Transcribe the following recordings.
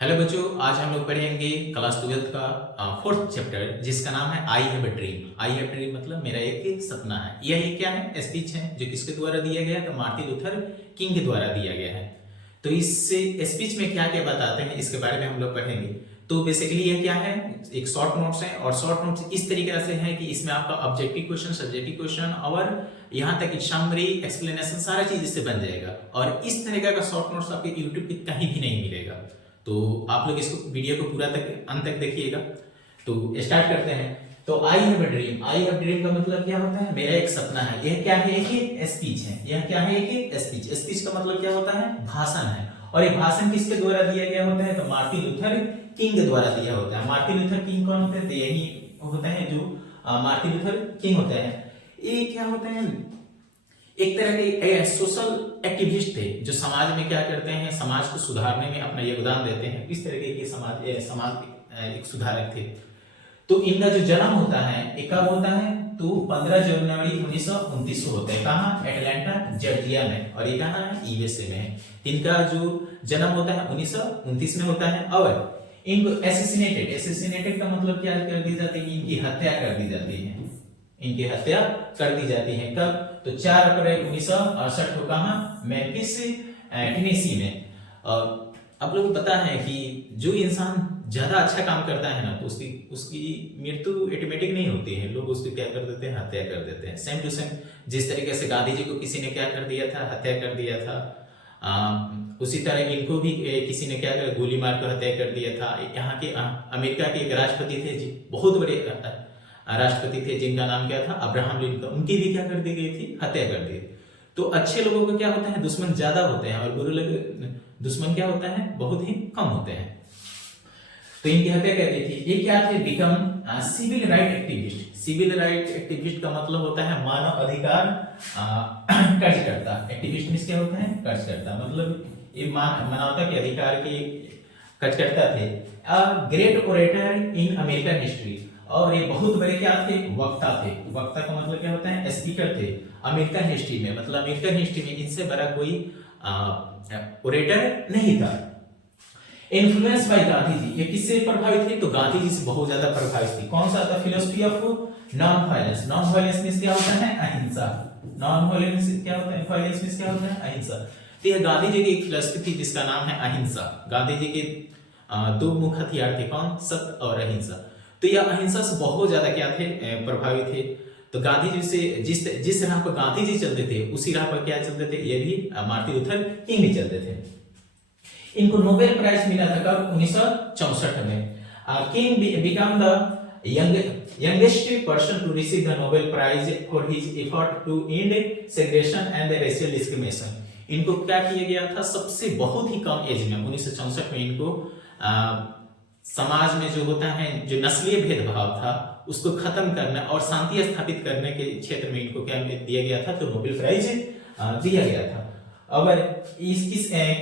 Hello बच्चों, आज हम लोग पढ़ेंगे क्लास 12 का फोर्थ चैप्टर जिसका नाम है I have a dream. I have a dream मतलब मेरा एक सपना है। यह एक क्या है, स्पीच है जो किसके द्वारा दिया गया है, तो मार्टिन लूथर किंग के द्वारा दिया गया है। तो इस स्पीच में क्या क्या बताते हैं इसके बारे में हम लोग पढ़ेंगे। तो बेसिकली ये क्या है, एक शॉर्ट नोट्स है और शॉर्ट नोट्स इस तरीके से है कि इसमें आपका ऑब्जेक्टिव क्वेश्चन, सब्जेक्टिव क्वेश्चन और यहाँ तक कि समरी, एक्सप्लेनेशन सारा चीज इससे बन जाएगा। और इस तरीके का शॉर्ट नोट्स आपके यूट्यूब पे कहीं भी नहीं मिलेगा। तो आप लोग इसको वीडियो को पूरा तक अंत तक देखिएगा। तो स्टार्ट करते हैं। तो I have a dream, I have dream का मतलब क्या होता है, मेरा एक सपना है। यह क्या है, एक स्पीच है। यह क्या है, एक स्पीच। स्पीच का मतलब क्या होता है, भाषण है। और ये भाषण किसके द्वारा दिया गया होता है, तो मार्टिन लूथर किंग के द्वारा दिया होता है। मार्टिन लूथर किंग कौन होते हैं, तो यही होता है जो मार्टिन लूथर किंग होते हैं। ये क्या होते हैं, एक तरह के सोशल एक्टिविस्ट थे जो समाज में क्या करते हैं, समाज को सुधारने में अपना योगदान देते हैं। इस तरह के समाज एक सुधारक थे। तो इनका जो जन्म होता है एक कब होता है, तो 15 जनवरी 1929 को होता है। कहाँ, एटलांटा जॉर्जिया में। और ये कहाँ है, यूएसए में है। इनका जो जन्म होता है 1929 में होता है। और इनको एसेसिनेटेड का मतलब क्या कर दी जाती है, इनकी हत्या कर दी जाती है। इनकी हत्या कर दी जाती है कब, तो 4 अप्रैल 1968 को। कहा, मेम्फिस टेनेसी में। आप लोगों को पता है कि जो इंसान ज्यादा अच्छा काम करता है ना, तो उसकी मृत्यु ऑटोमेटिक नहीं होती है। लोग उसको क्या कर देते हैं, हत्या कर देते हैं। सेम टू सेम जिस तरीके से गांधी जी को किसी ने क्या कर दिया था, हत्या कर दिया था, उसी तरह इनको भी किसी ने क्या कर, गोली मार कर हत्या कर दिया था। यहाँ के अमेरिका के एक राष्ट्रपति थे जी, बहुत बड़े राष्ट्रपति थे जिनका नाम क्या था, अब्राहम लिंकन। उनकी भी क्या कर दी गई थी, हत्या कर दी। तो अच्छे लोगों को क्या होता है, दुश्मन ज्यादा होते हैं, और बुरे लोग दुश्मन क्या होता है, बहुत ही कम होते हैं। तो इनकी हत्या कर दी थी। ये क्या थे, become civil right activist. Civil right activist का मतलब होता है मानव अधिकार कार्यकर्ता। एक्टिविस्ट मींस क्या होता है, कार्यकर्ता। मतलब ये मानवता के अधिकार के कार्यकर्ता थे। Great orator in American history. और ये बहुत बड़े क्या थे, वक्ता थे। वक्ता का मतलब क्या होता है, स्पीकर थे अमेरिकन हिस्ट्री में। मतलब अमेरिकन हिस्ट्री में इनसे बड़ा कोई ओरेटर नहीं था। इन्फ्लुएंस बाय गांधी जी, ये किससे प्रभावित थे, तो गांधी जी से बहुत ज्यादा प्रभावित थी। कौन सा था, philosophy of non violence. Non violence means क्या होता है, अहिंसा। नॉन वायलेंस क्या होता है, वायलेंस मींस क्या होता है, अहिंसा। तो ये गांधी जी की एक फिलोसफी थी जिसका नाम है अहिंसा। गांधी जी के दो मुख्य हथियार थे, कौन, सत्य और अहिंसा। तो यह अहिंसा से बहुत ज्यादा क्या थे, प्रभावित थे। तो गांधी जी से जिस राह पर गांधी जी चलते थे, उसी राह पर क्या चलते थे, ये भी मार्टिन लूथर किंग भी चलते थे। इनको नोबेल प्राइज मिला था कब, 1964 में। King become the youngest person to receive the Nobel Prize for his effort to end segregation and racial discrimination। इनको क्या किया गया था, सबसे बहुत ही कम एज में 1964 में इनको समाज में जो होता है, जो नस्लीय भेदभाव था उसको खत्म करना और शांति स्थापित करने के क्षेत्र में इनको क्या दिया गया था, तो नोबेल प्राइज दिया गया था। अब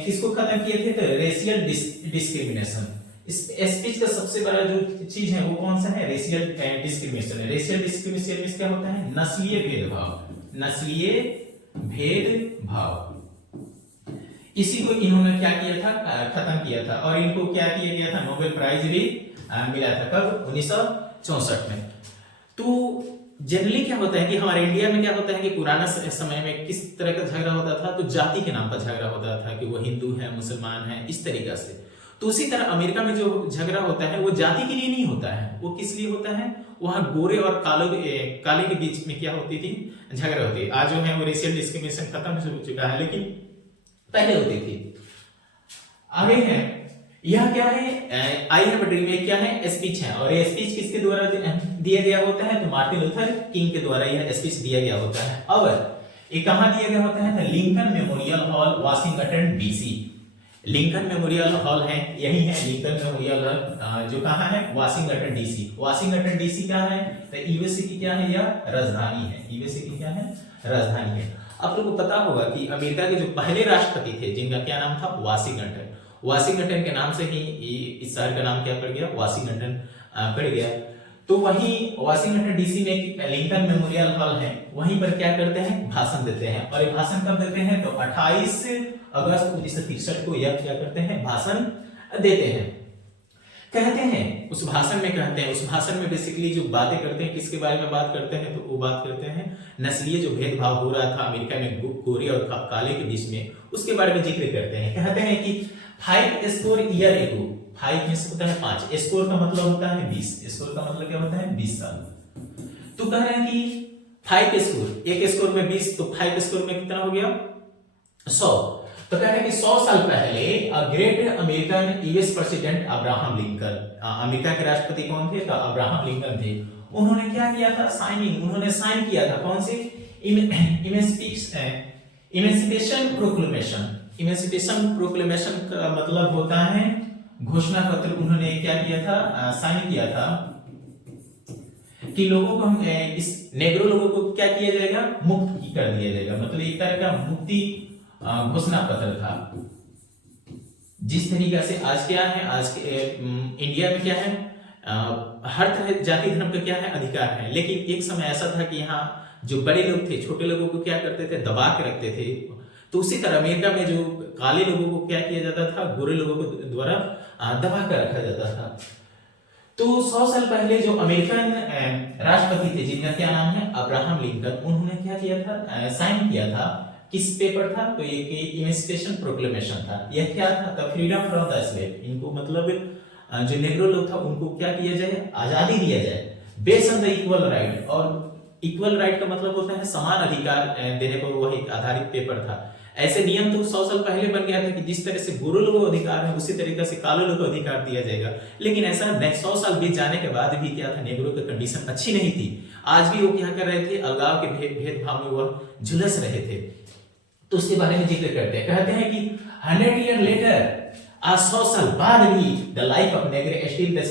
किसको खत्म किए थे, तो रेशियल डिस्क्रिमिनेशन। इस स्पीच का सबसे बड़ा जो चीज है वो कौन सा है, रेशियल डिस्क्रिमिनेशन है। रेशियल डिस्क्रिमिनेशन में क्या होता है, नस्लीय भेदभाव। नस्लीय भेदभाव इसी को इन्होंने क्या किया था, खत्म किया था। और इनको क्या किया गया था, नोबेल प्राइज भी मिला था कब, 1964 में। तो जनरली क्या होता है कि हमारे इंडिया में क्या होता है कि पुराना समय में किस तरह का झगड़ा होता था, तो जाति के नाम पर झगड़ा होता था कि वो हिंदू है, मुसलमान है, इस तरीका से। तो उसी तरह अमेरिका में जो झगड़ा होता है वो जाति के लिए नहीं होता है, वो किस लिए होता है, वहां गोरे और काले के बीच में क्या होती थी, झगड़ा होती है। आज जो है वो रेशियल डिस्क्रिमिनेशन खत्म हो चुका है, लेकिन पहले होती थी। आगे है, यह क्या है, आई हैव अ ड्रीम, क्या है, स्पीच है। और ये स्पीच किसके द्वारा दिया गया होता है, तो मार्टिन लूथर किंग के द्वारा यह स्पीच दिया गया होता है। अब ये कहां दिया गया होता है, तो Lincoln memorial hall, Washington DC. Lincoln memorial hall है, यही है लिंकन मेमोरियल हॉल, जो कहां है, वाशिंगटन डीसी। वाशिंगटन डीसी क्या है, तो यूएसए की क्या है, यह राजधानी है। यूएसए की क्या है, राजधानी है। आप लोगों को पता होगा कि अमेरिका के जो पहले राष्ट्रपति थे जिनका क्या नाम था, वाशिंगटन। वाशिंगटन के नाम से ही इस शहर का नाम क्या पड़ गया, वाशिंगटन पड़ गया। तो वहीं वाशिंगटन डीसी में लिंकन मेमोरियल हॉल है, वहीं पर क्या करते हैं, भाषण देते हैं। और ये भाषण कब देते हैं, तो 28 अगस्त 1963 को यह क्या करते हैं, भाषण देते हैं। कहते हैं उस भाषण में, कहते हैं उस भाषण में बेसिकली जो बातें करते हैं किसके बारे में बात करते हैं, तो वो बात करते हैं नस्लीय जो भेदभाव हो रहा था अमेरिका में गोरे और काले के बीच में, उसके बारे में जिक्र करते हैं। कहते हैं कि 5 स्कोर ईयर एगो, 5 में से होता है 5, स्कोर का मतलब होता है 20, स्कोर का मतलब क्या होता है 20 साल। तो कह रहे हैं कि 5 स्कोर, एक स्कोर में 20, तो 5 स्कोर में कितना हो गया 100। तो कहते हैं कि 100 साल पहले great American US president Abraham Lincoln, America के राष्ट्रपति कौन थे, तो अब्राहम लिंकन थे। उन्होंने क्या किया था, साइनिंग, उन्होंने साइन किया था कौन से, इमेंसिपेशन प्रोक्लेमेशन। इमेंसिपेशन प्रोक्लेमेशन का मतलब होता है घोषणा पत्र। उन्होंने क्या किया था, साइन किया था कि लोगों को हम इस नेग्रो लोगों को क्या किया जाएगा, मुक्त कर दिया जाएगा, मतलब एक तरह का मुक्ति घोषणा पत्र था। जिस तरीका से आज क्या है, आज के इंडिया में क्या है, हर तरह जाति धर्म का क्या है अधिकार है, लेकिन एक समय ऐसा था कि यहाँ जो बड़े लोग थे छोटे लोगों को क्या करते थे, दबा के रखते थे। तो उसी तरह अमेरिका में जो काले लोगों को क्या किया जाता था, गोरे लोगों को द्वारा दबा कर रखा जाता था। तो 100 साल पहले जो अमेरिकन राष्ट्रपति थे जिनका क्या नाम है अब्राहम लिंकन, उन्होंने क्या किया था, साइन किया था। किस पेपर था, तो ये इमेंसिपेशन प्रोक्लेमेशन था। यह क्या था, the freedom from the slave. इनको मतलब जो नेग्रो लोग था उनको क्या किया जाए, आजादी दिया जाए, based on the equal right. और इक्वल राइट का मतलब होता है समान अधिकार देने पर वह एक आधारित पेपर था। ऐसे नियम तो 100 साल पहले बन गया था कि जिस तरह से गोरे लोगों को अधिकार है उसी तरीके से काले लोगों को अधिकार दिया जाएगा। लेकिन ऐसा 100 साल बीत जाने के बाद भी क्या था, नेग्रो की कंडीशन अच्छी नहीं थी। आज भी वो क्या कर रहे थे, अलगाव के भेदभाव में वह झुलस रहे थे। तो उसके बारे में जिक्र करते हैं। कहते हैं कि 100 ईयर लेटर, आज 100 साल बाद भी the life of negro still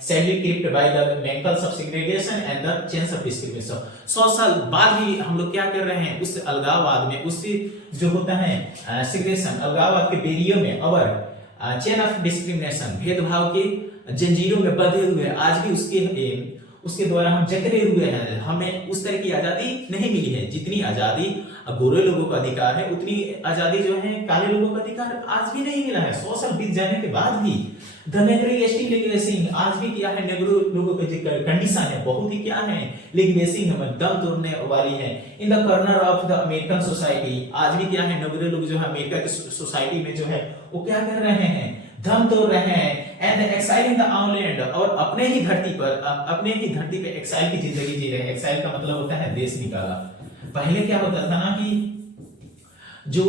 sadly crippled by the manacles of segregation and the chains of discrimination. 100 साल बाद भी हम लोग क्या कर रहे हैं, उस अलगाववाद में, उससे जो होता है सेग्रीगेशन, अलगाववाद के बेरियर में, और चेन ऑफ डिस्क्रिमिनेशन, भेदभाव के जंजीरों में बंधे हुए आज भी उसके द्वारा हम जकड़े हुए हैं। हमें उस तरह की आजादी नहीं मिली है। जितनी आजादी गोरे लोगों का अधिकार है उतनी आजादी जो है काले लोगों का अधिकार आज भी नहीं मिला है। 100 साल बीत जाने के बाद भी द नेग्रो स्टिल लिविंग, आज भी क्या है, नेग्रो लोगों की जो कंडीशन है बहुत ही क्या है, लिविंग हमें दम तोड़ने वाली है। In the corner of the American society, आज भी क्या है, नेग्रो लोग जो है अमेरिका की सोसाइटी में जो है वो क्या कर रहे हैं, दम तोड़ रहे हैं। And exile in the outland, और अपने ही धरती पे एक्साइल की जिंदगी जी रहे हैं। एक्साइल का मतलब होता है देश निकाला। पहले क्या होता था ना कि जो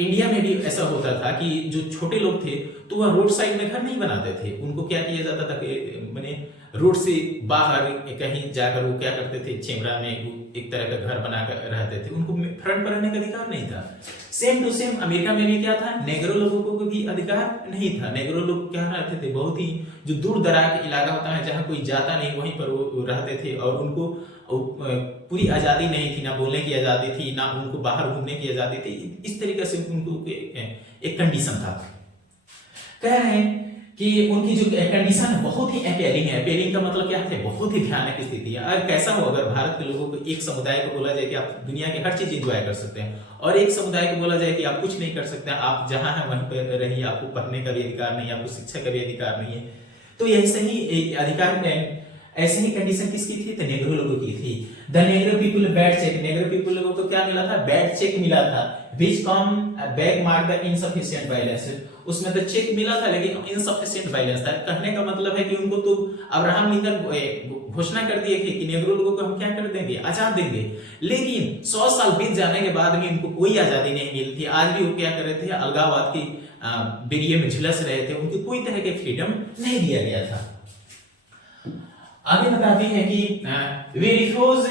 इंडिया में भी ऐसा होता था कि जो छोटे लोग थे तो वह रोड साइड में घर नहीं बनाते थे। उनको क्या किया जाता था कि मैंने रोड से बाहर कहीं जाकर वो क्या करते थे, चेमरा में एक तरह का घर बनाकर रहते थे। उनको फ्रंट पर रहने का अधिकार नहीं था। सेम टू सेम अमेरिका में भी क्या था, नेग्रो लोगों को भी अधिकार नहीं था। नेग्रो लोग क्या रहते थे, बहुत ही जो दूर दराज इलाका होता है जहाँ कोई जाता नहीं, वहीं पर वो रहते थे। और उनको पूरी आजादी नहीं थी, ना बोलने की आजादी थी, ना उनको बाहर घूमने की आजादी थी। इस तरीके से उनको एक कंडीशन था। कह रहे हैं कि उनकी जो कंडीशन बहुत ही अपेयरिंग है। अपेयरिंग का मतलब क्या है, बहुत ही भयानक स्थिति है। अगर कैसा हो, अगर भारत के लोगों को एक समुदाय को बोला जाए कि आप दुनिया की हर चीज एंजॉय कर सकते हैं, और एक समुदाय को बोला जाए कि आप कुछ नहीं कर सकते, आप जहां हैं वहीं पर रहिए, आपको पढ़ने का भी अधिकार नहीं है, आपको शिक्षा का भी अधिकार नहीं है। तो यही सही अधिकार ऐसे ही कंडीशन किसकी थी, तो नेग्रो लोगों की थी। The negro people bad check, negro people लोगों को क्या मिला था, बैड चेक मिला था। Which come back mark the insufficient violence, उसमें तो चेक मिला था लेकिन इनसफिशिएंट वायलेंस था। कहने का मतलब है कि उनको तो अब्राहम लिंकन घोषणा कर दिए थे कि नेग्रो लोगों को हम क्या कर देंगे, आजाद देंगे। लेकिन 100 साल बीत जाने के बाद भी उनको कोई आजादी नहीं मिली थी। आज भी वो क्या कर रहे थे, अलगाववाद की बेरियर में झुलस रहे थे। उनको कोई तरह के फ्रीडम नहीं दिया गया था। आगे बताते हैं कि we refuse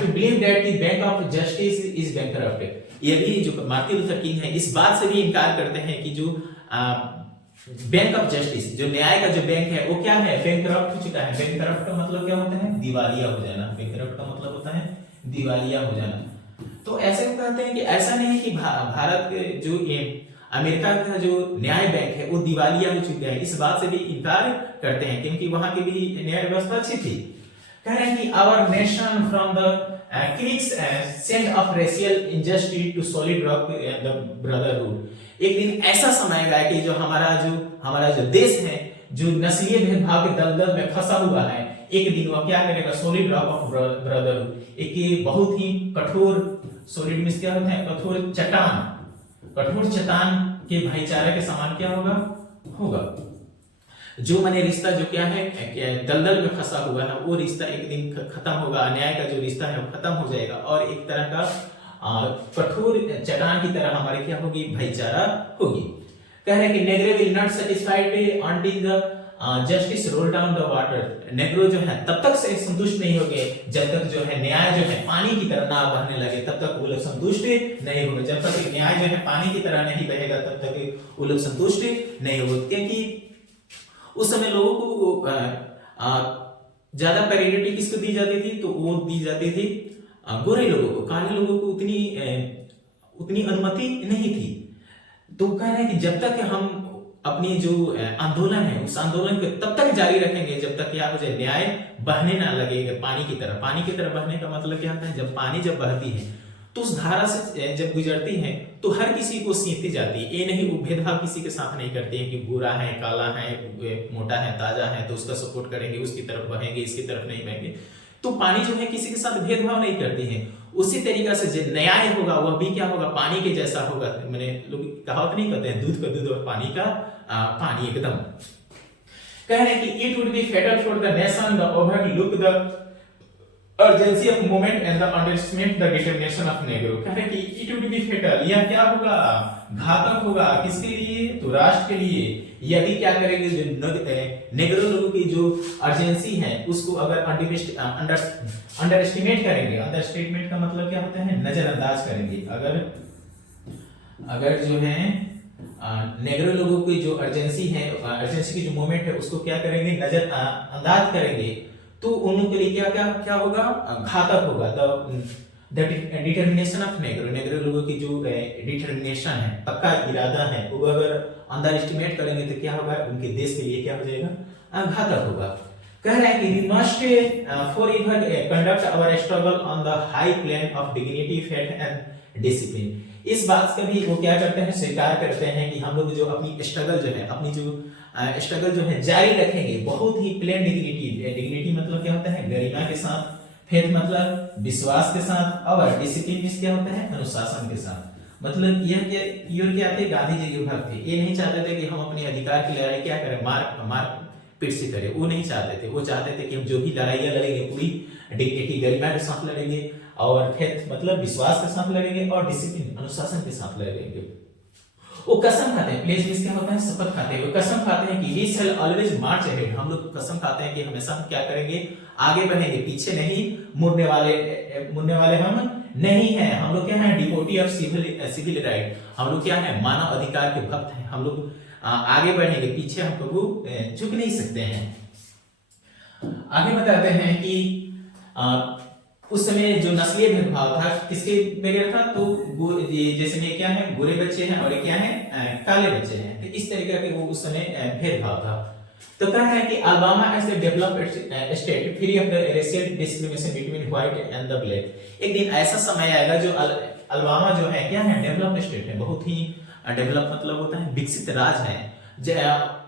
to believe that the bank of justice is bankrupt। ये भी जो मार्टिन लूथर किंग है इस बात से भी इनकार करते हैं कि जो बैंक ऑफ जस्टिस, जो न्याय का जो बैंक है वो क्या है, बैंकरप्ट हो चुका है। बैंकरप्ट का मतलब क्या होता है, दिवालिया हो जाना। बैंकरप्ट का मतलब होता है दिवालिया हो जाना। तो ऐसे कहते हैं कि ऐसा नहीं कि भारत के जो अमेरिका का जो न्याय बैंक है वो दिवालिया हो चुका है, इस बात से भी इनकार करते हैं क्योंकि वहां की भी न्याय व्यवस्था अच्छी थी। कह रहे हैं कि our nation from the quicksand of racial injustice to solid rock the brotherhood. एक दिन ऐसा समय आएगा कि जो हमारा जो देश है, जो नस्लीय भेदभाव के दलदल में फंसा हुआ है, एक दिन वह क्या करेगा, सॉलिड रॉक ऑफ ब्रदरहुड, एक बहुत ही कठोर, सॉलिड मींस क्या होता है, कठोर चट्टान के भाईचारे के समान क्या होगा जो माने रिश्ता जो क्या है दलदल में फंसा हुआ है, वो रिश्ता एक दिन खत्म होगा, अन्याय का जो रिश्ता है वो खत्म हो जाएगा और एक तरह का कठोर चट्टान की तरह हमारे क्या होगी, भाईचारा होगी। कह रहे हैं कि Negro will not satisfied until the justice roll down the water. Negro जो है तब तक से संतुष्ट नहीं होंगे जब तक जो है न्याय जो है पानी की तरह ना बहने लगे, तब तक वो लोग संतुष्ट नहीं होंगे। जब तक न्याय जो है पानी की तरह नहीं बहेगा तब तक वो लोग संतुष्ट नहीं होंगे, क्योंकि उस समय लोगों को ज्यादा प्रायोरिटी किसको दी जाती थी, तो वो दी जाती थी गोरे लोगों को, काले लोगों को उतनी अनुमति नहीं थी। तो कह रहे हैं कि जब तक हम अपनी जो आंदोलन है उस आंदोलन को तब तक जारी रखेंगे जब तक क्या हो जाए, न्याय बहने ना लगेगा पानी की तरह। पानी की तरह बहने का मतलब क्या होता है, जब पानी जब बहती है तो उस धारा से जब गुजरती है तो हर किसी को सींचती जाती है। ये नहीं वो भेदभाव किसी के साथ नहीं करती है कि बुरा है, काला है, मोटा है, ताजा है तो उसका सपोर्ट करेंगे, उसकी तरफ बहेंगे, इसकी तरफ नहीं बहेंगे। तो पानी जो है किसी के साथ भेदभाव नहीं करती है। उसी तरीका से जो न्याय होगा वह भी क्या होगा, पानी के जैसा होगा। मैंने लोग कहावत नहीं कहते हैं, दूध का दूध और पानी का पानी एकदम। कह रहे हैं कि it would be fatal for the nation the overlook the urgency of movement and the underestimate the determination of negro। कह रहे हैं कि it would be fatal, यह क्या होगा, घातक होगा किसके लिए, तो राष्ट्र के लिए, यदि क्या करेंगे जो नेग्रो लोगों की जो अर्जेंसी है उसको अगर अंडरएस्टिमेट करेंगे। अंडरएस्टिमेट का मतलब क्या होता है, नजरअंदाज करेंगे। अगर जो है नेग्रो लोगों की जो अर्जेंसी है, अर्जेंसी की जो मूवमेंट है उसको क्या करेंगे, नजरअंदाज करेंगे, तो उन लोगों के लिए क्या होगा, घातक होगा। द डिटर्मिनेशन ऑफ नेग्रो लोगों की जो डिटर्मिनेशन है, पक्का इरादा है, वो अगर अंडर एस्टिमेट करेंगे तो क्या होगा, उनके देश के लिए क्या हो जाएगा, घातक होगा। कह रहा है कि we must forever conduct our struggle on the high plane of dignity, faith and discipline. इस बात का भी वो क्या करते हैं, स्वीकार करते हैं कि हम लोग जो अपनी स्ट्रगल जो है, अपनी जो स्ट्रगल जो है जारी रखेंगे बहुत ही प्लेन डिग्निटी मतलब क्या होता है, गरिमा के साथ, फेथ मतलब विश्वास के साथ, और डिसिप्लिन में क्या होता है, अनुशासन के साथ। मतलब यह क्या थे, गांधी जी के भक्त थे। ये नहीं चाहते थे कि हम अपने अधिकार की लड़ाई क्या करें, मार पीट से करें, वो नहीं चाहते थे। वो चाहते थे कि हम जो भी लड़ाइयां लड़ेंगे पूरी डिग्निटी गरिमा के साथ लड़ेंगे, और फेथ मतलब विश्वास के साथ लड़ेंगे, और डिसिप्लिन अनुशासन के साथ लड़ेंगे। वो कसम खाते हैं, प्लेज क्या होता है, शपथ खाते हैं। वो कसम खाते हैं कि we shall always march ahead. हम लोग कसम खाते हैं कि हमेशा हम क्या करेंगे, आगे बढ़ेंगे, पीछे नहीं मुड़ने वाले हम नहीं हैं। हम लोग क्या हैं, डिवोटी ऑफ सिविल राइट। हम लोग क्या है, मानव अधिकार के भक्त हैं। हम लोग आगे बढ़ेंगे, पीछे हम कभी झुक नहीं सकते हैं। आगे बताते हैं कि उस समय जो नस्लीय भेदभाव था किसके वगैरह था, तो जैसे में क्या है, गोरे बच्चे हैं और क्या है, काले बच्चे हैं। तो इस तरीके के वो उस समय भेदभाव था। तो कह रहे हैं कि Alabama as a developed state free of the racial discrimination between white and the black. एक दिन ऐसा समय आएगा जो अल्बामा जो है क्या है, डेवलप्ड स्टेट है, बहुत ही डेवलप मतलब होता है विकसित राज्य है।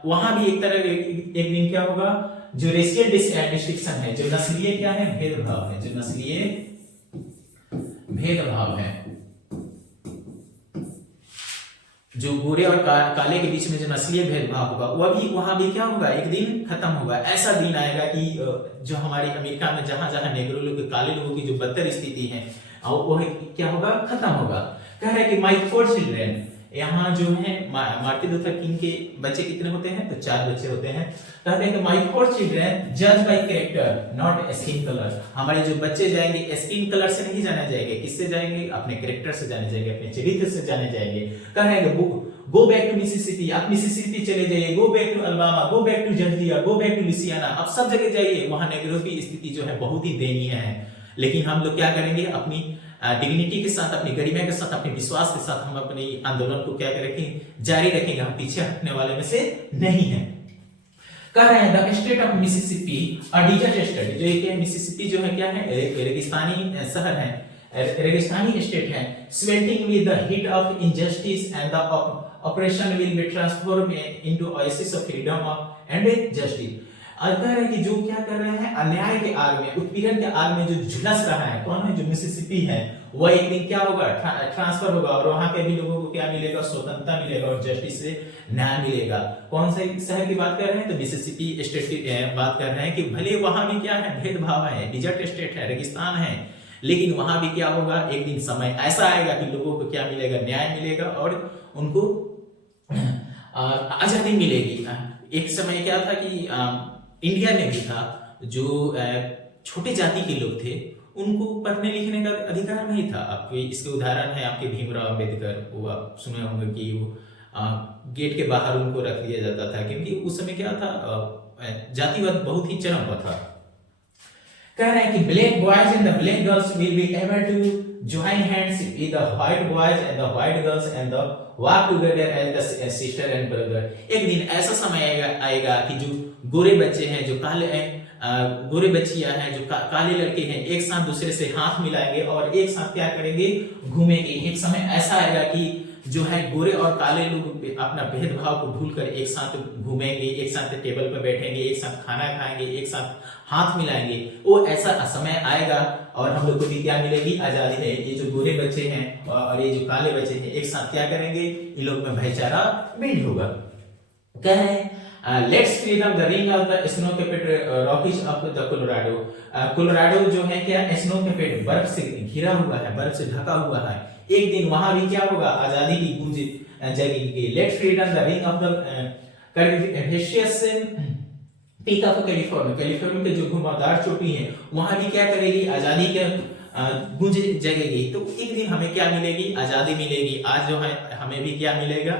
वहां भी एक दिन क्या होगा, जो रेशियल डिस्टिंक्शन है, जो नस्लीय क्या है, भेदभाव है, जो नस्लीय भेदभाव है, जो गोरे और काले के बीच में जो नस्लीय भेदभाव होगा वह भी वहां भी क्या होगा, एक दिन खत्म होगा। ऐसा दिन आएगा कि जो हमारी अमेरिका में जहां नेग्रो लोग, काले लोगों की जो बदतर स्थिति है वह क्या होगा, खत्म होगा। कह रहा है कि माय 4 चिल्ड्रन, यहाँ जो है मार्टिन लूथर किंग के बच्चे कितने होते हैं, तो 4 बच्चे होते हैं। कहते हैं कि माय 4 चिल्ड्रन जज by character not skin colour. हमारे जो बच्चे जाएंगे स्किन कलर से नहीं जाने जाएंगे, किससे जाएंगे, अपने कैरेक्टर से जाने जाएंगे, अपने चरित्र से जाने जाएंगे। कह रहे हैं गो बैक टू मिसिसिपी, आप मिसिसिपी चले जाइए, go back to Alabama, go back to Georgia, go back to Louisiana, आप सब जगह जाइए, वहां नेग्रो की स्थिति जो है बहुत ही दयनीय है। लेकिन हम लोग क्या करेंगे, अपनी डिग्निटी के साथ, अपनी गरिमा के साथ, अपने विश्वास के साथ हम अपने आंदोलन को क्या करेंगे, जारी रखेंगे। हम पीछे हटने वाले में से नहीं है। कह रहे हैं the state of Mississippi a desert state, जो एक मिसिसिपी जो है क्या है, रेगिस्तानी शहर है, रेगिस्तानी स्टेट है, sweating with the heat of injustice and the operation will be transform into oasis of freedom and justice. और कह रहे हैं कि जो क्या कर रहे हैं, अन्याय के आग में, उत्पीड़न के आग में जो झुलस रहा है, कौन है, जो मिसिसिपी है, वह एक दिन क्या होगा, ट्रांसफर होगा और वहां पे भी लोगों को क्या मिलेगा, स्वतंत्रता मिलेगा और जस्टिस से न्याय मिलेगा। कौन से शहर की बात कर रहे हैं, तो मिसिसिपी स्टेट की बात कर रहे हैं कि भले वहां भी क्या है, भेदभाव है, डिजर्ट स्टेट है, रेगिस्तान है, लेकिन वहां भी क्या होगा, एक दिन समय ऐसा आएगा कि लोगों को क्या मिलेगा, न्याय मिलेगा और उनको आजादी मिलेगी। एक समय क्या था कि इंडिया में भी था, जो छोटे जाति के लोग थे उनको पढ़ने लिखने का अधिकार नहीं था। आपके इसके उदाहरण है आपके भीमराव अंबेडकर, वो आप सुने होंगे कि वो गेट के बाहर उनको रख दिया जाता था, क्योंकि उस समय क्या था, जातिवाद बहुत ही चरम पर था। कह रहे हैं कि black boys and the black girls will be able to join hands with the white boys and the white girls and the walk together as the sister and brother। एक दिन ऐसा समय आएगा कि जो गोरे बच्चे हैं, जो काले गोरे बच्चियां हैं, जो काले लड़के हैं, एक साथ दूसरे से हाथ मिलाएंगे और एक साथ क्या करेंगे, घूमेंगे। एक समय ऐसा आएगा कि जो है गोरे और काले लोग अपना भेदभाव को भूलकर एक साथ घूमेंगे, एक साथ टेबल पर बैठेंगे, एक साथ खाना खाएंगे, एक साथ हाथ मिलाएंगे। वो ऐसा समय आएगा और हम लोग को भी क्या मिलेगी, आजादी है। ये जो गोरे बच्चे हैं और ये जो काले बच्चे हैं एक साथ क्या करेंगे, इन लोग में भाईचारा बिल्ड होगा। क्या है, let's freedom the ring of the snow capped Rockies of the Colorado. Colorado जो है क्या, स्नो कैपेड, बर्फ से घिरा हुआ है, बर्फ से ढका हुआ है। एक दिन वहां भी क्या होगा, आजादी की गूंज जगेगी। Let's freedom the ring of the California, peak of California के जो घुमावदार चोटी है, वहां भी क्या करेगी, आजादी के गूंज जगेगी। तो एक दिन हमें क्या मिलेगी, आजादी मिलेगी। आज जो है हमें भी क्या मिलेगा,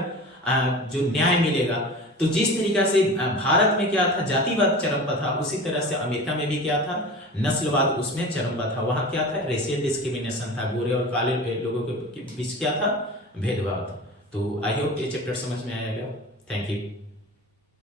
जो न्याय मिलेगा। तो जिस तरीका से भारत में क्या था, जातिवाद चरम पर था, उसी तरह से अमेरिका में भी क्या था, नस्लवाद उसमें चरम पर था। वहां क्या था, रेशियल डिस्क्रिमिनेशन था, गोरे और काले लोगों के बीच क्या था, भेदभाव था। तो आई होप ये चैप्टर समझ में आएगा। Thank you.